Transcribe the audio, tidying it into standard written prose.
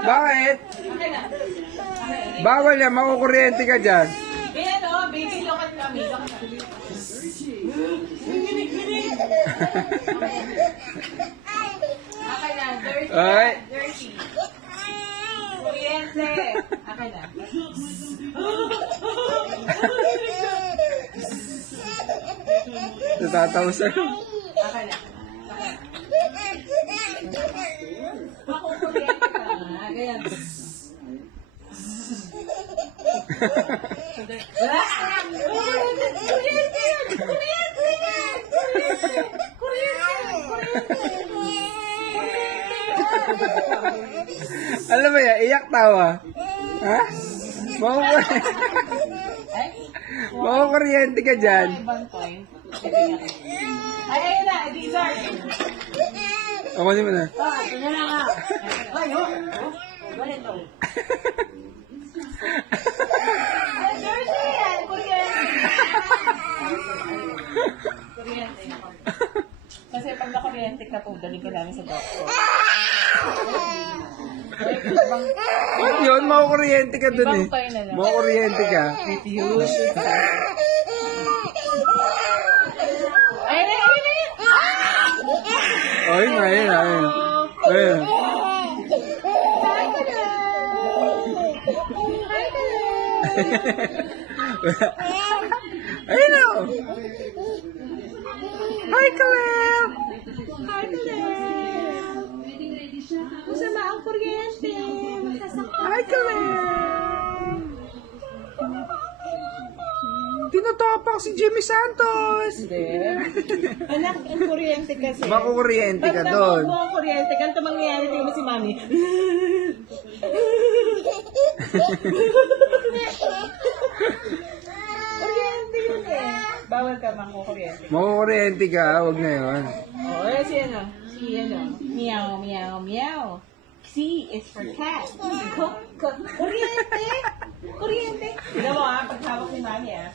Bakit? Bawal yan, makukuryente ka dyan. Baby, look at kami. Okay na, dirty. Ay. Dirty. Kuryente. Okay na. Natatawa sa'yo. Okay na. Makukuryente ka nga. Ganyan. Alam mo yan, iyak tawa. Ha? Makukuryente ka dyan. Ibang point. Ay, ayun na. Dessert. Ako mo na. Ito na lang nga. Ay, ganito. Kuryente. Kasi pag nakuryente ka po, daling ka namin sa doctor. Ano yun? Makukuryente ka dun eh. Ibang tayo na lang. Makukuryente ka. Ayun na, ayun na yun! Ayun na, ayun na, ayun. Ayun. Ayun na. Hi, Kaleb! Hi, Kaleb! Masama ang kuryente. Hi, Kaleb! Tinatapak si Jimmy Santos! Anak, ang kuryente kasi. Makukuryente ka doon. Pag ang kuryente, ganito mangyayari tingin mo si Mami. Kuryente yun eh. Bawal ka makukuryente. Makukuryente ka, huwag na yun. Oo, si ano? Si ano? Meow, meow, meow. C is for cat. Kuryente! Kuryente! Tignan mo ha, pag hawak ni Mami ah.